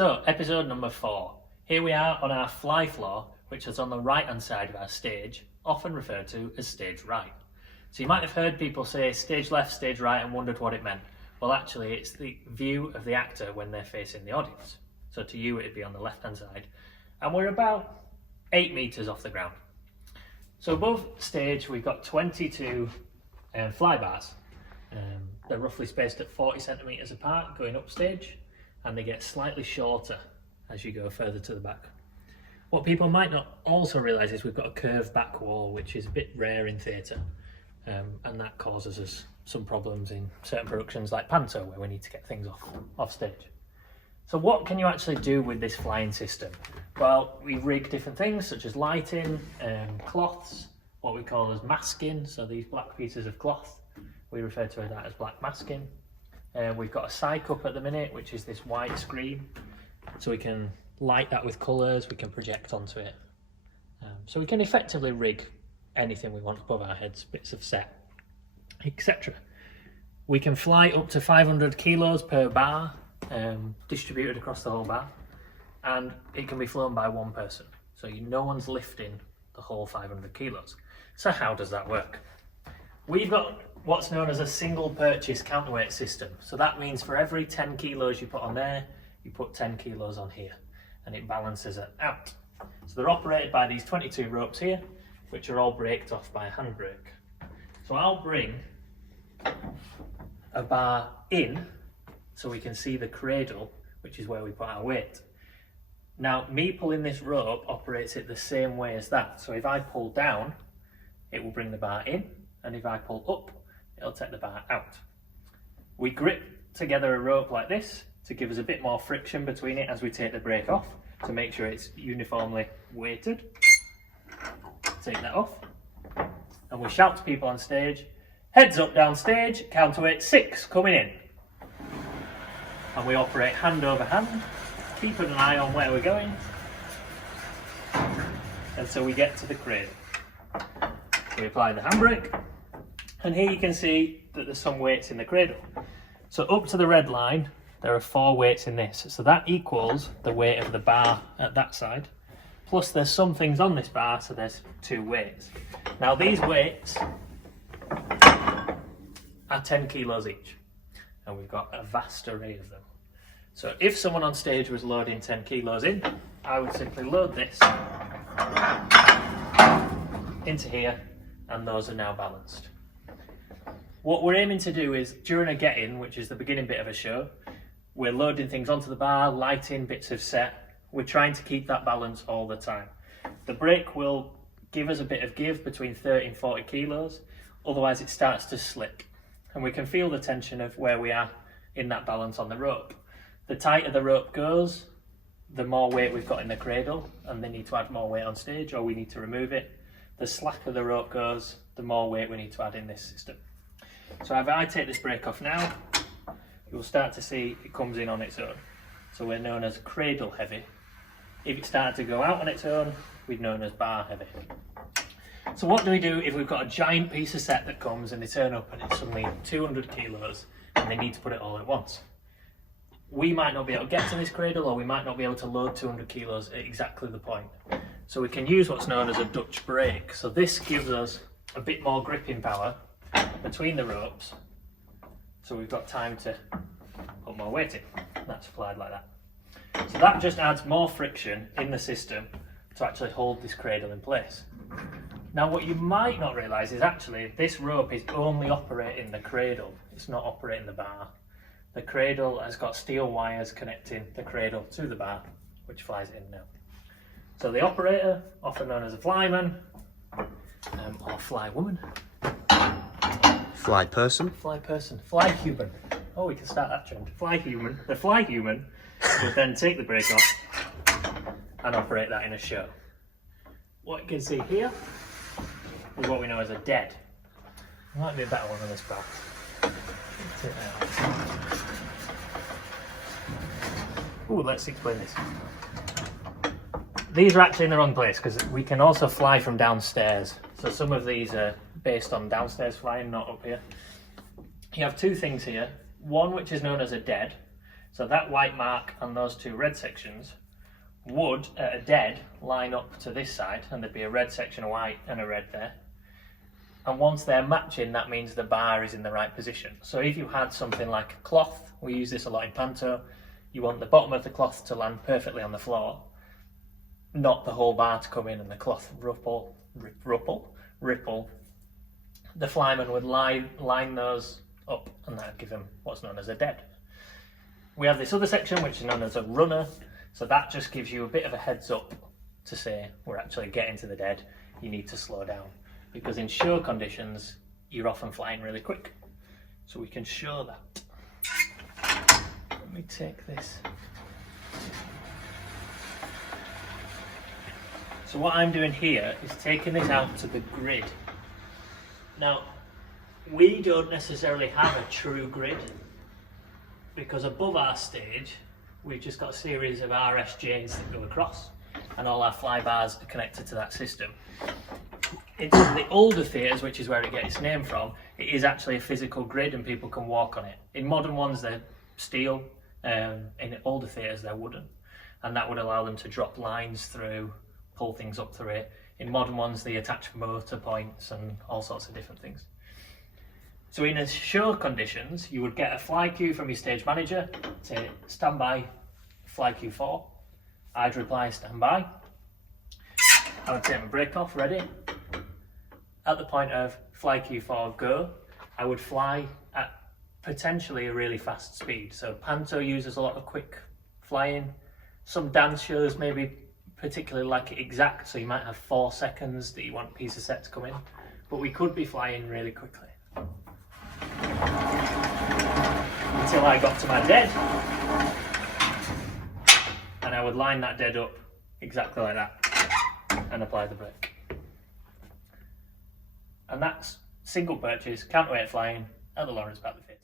So, episode number 4. Here we are on our fly floor, which is on the right hand side of our stage, often referred to as stage right. So you might have heard people say stage left, stage right and wondered what it meant. Well, actually it's the view of the actor when they're facing the audience. So to you it'd be on the left hand side. And we're about 8 metres off the ground. So above stage we've got 22 fly bars. They're roughly spaced at 40 centimetres apart going up stage, and they get slightly shorter as you go further to the back. What people might not also realise is we've got a curved back wall, which is a bit rare in theatre, and that causes us some problems in certain productions like Panto, where we need to get things off stage. So what can you actually do with this flying system? Well, we rig different things such as lighting, cloths, what we call as masking, so these black pieces of cloth, we refer to that as black masking. We've got a side cup at the minute, which is this white screen, so we can light that with colours, we can project onto it. So we can effectively rig anything we want above our heads, bits of set, etc. We can fly up to 500 kilos per bar, distributed across the whole bar, and it can be flown by one person. So no one's lifting the whole 500 kilos. So how does that work? We've got what's known as a single purchase counterweight system. So that means for every 10 kilos you put on there, you put 10 kilos on here, and it balances it out. So they're operated by these 22 ropes here, which are all braked off by a handbrake. So I'll bring a bar in so we can see the cradle, which is where we put our weight. Now, me pulling this rope operates it the same way as that. So if I pull down, it will bring the bar in, and if I pull up, it'll take the bar out. We grip together a rope like this to give us a bit more friction between it as we take the brake off, to make sure it's uniformly weighted. Take that off, and we shout to people on stage, heads up downstage, counterweight 6 coming in. And we operate hand over hand, keeping an eye on where we're going, until we get to the cradle. We apply the handbrake, and here you can see that there's some weights in the cradle. So up to the red line, there are 4 weights in this. So that equals the weight of the bar at that side. Plus there's some things on this bar, so there's 2 weights. Now these weights are 10 kilos each, and we've got a vast array of them. So if someone on stage was loading 10 kilos in, I would simply load this into here, and those are now balanced. What we're aiming to do is, during a get-in, which is the beginning bit of a show, we're loading things onto the bar, lighting bits of set. We're trying to keep that balance all the time. The brake will give us a bit of give between 30 and 40 kilos, otherwise it starts to slip. And we can feel the tension of where we are in that balance on the rope. The tighter the rope goes, the more weight we've got in the cradle, and they need to add more weight on stage, or we need to remove it. The slacker the rope goes, the more weight we need to add in this system. So if I take this brake off now, you'll start to see it comes in on its own. So we're known as cradle heavy. If it started to go out on its own, we'd known as bar heavy. So what do we do if we've got a giant piece of set that comes and they turn up and it's suddenly 200 kilos and they need to put it all at once? We might not be able to get to this cradle, or we might not be able to load 200 kilos at exactly the point. So we can use what's known as a Dutch brake. So this gives us a bit more gripping power between the ropes, so we've got time to put more weight in. That's applied like that. So that just adds more friction in the system to actually hold this cradle in place. Now what you might not realise is actually this rope is only operating the cradle, it's not operating the bar. The cradle has got steel wires connecting the cradle to the bar, which flies it in now. So the operator, often known as a flyman, or flywoman. Fly person. Fly human. Oh, we can start that trend. Fly human. The fly human would then take the brake off and operate that in a show. What you can see here is what we know as a dead. There might be a better one on this bar. Ooh, let's explain this. These are actually in the wrong place because we can also fly from downstairs. So some of these are based on downstairs flying, not up here. You have 2 things here. One which is known as a dead, So that white mark and those two red sections would, at a dead, line up to this side, and there'd be a red section of white and a red there. And once they're matching, that means the bar is in the right position. So if you had something like a cloth, we use this a lot in panto, you want the bottom of the cloth to land perfectly on the floor, not the whole bar to come in and the cloth ripple. The flyman would line those up, and that would give them what's known as a dead. We have this other section which is known as a runner, so that just gives you a bit of a heads up to say we're actually getting to the dead, you need to slow down. Because in show conditions, you're often flying really quick. So we can show that. Let me take this. So what I'm doing here is taking this out to the grid. Now, we don't necessarily have a true grid, because above our stage, we've just got a series of RSJs that go across, and all our fly bars are connected to that system. In some of the older theatres, which is where it gets its name from, it is actually a physical grid and people can walk on it. In modern ones, they're steel. In older theatres, they're wooden. And that would allow them to drop lines through, pull things up through it. In modern ones, they attach motor points and all sorts of different things. So in a show conditions, you would get a fly cue from your stage manager, say, stand by, fly cue 4. I'd reply, stand by. I would take my brake off, ready. At the point of fly cue 4, go, I would fly at potentially a really fast speed. So panto uses a lot of quick flying. Some dance shows maybe particularly like it exact, so you might have 4 seconds that you want a piece of set to come in. But we could be flying really quickly. Until I got to my dead. And I would line that dead up exactly like that and apply the brake. And that's single purchase, counterweight flying at the Lawrence Bartley Theatre.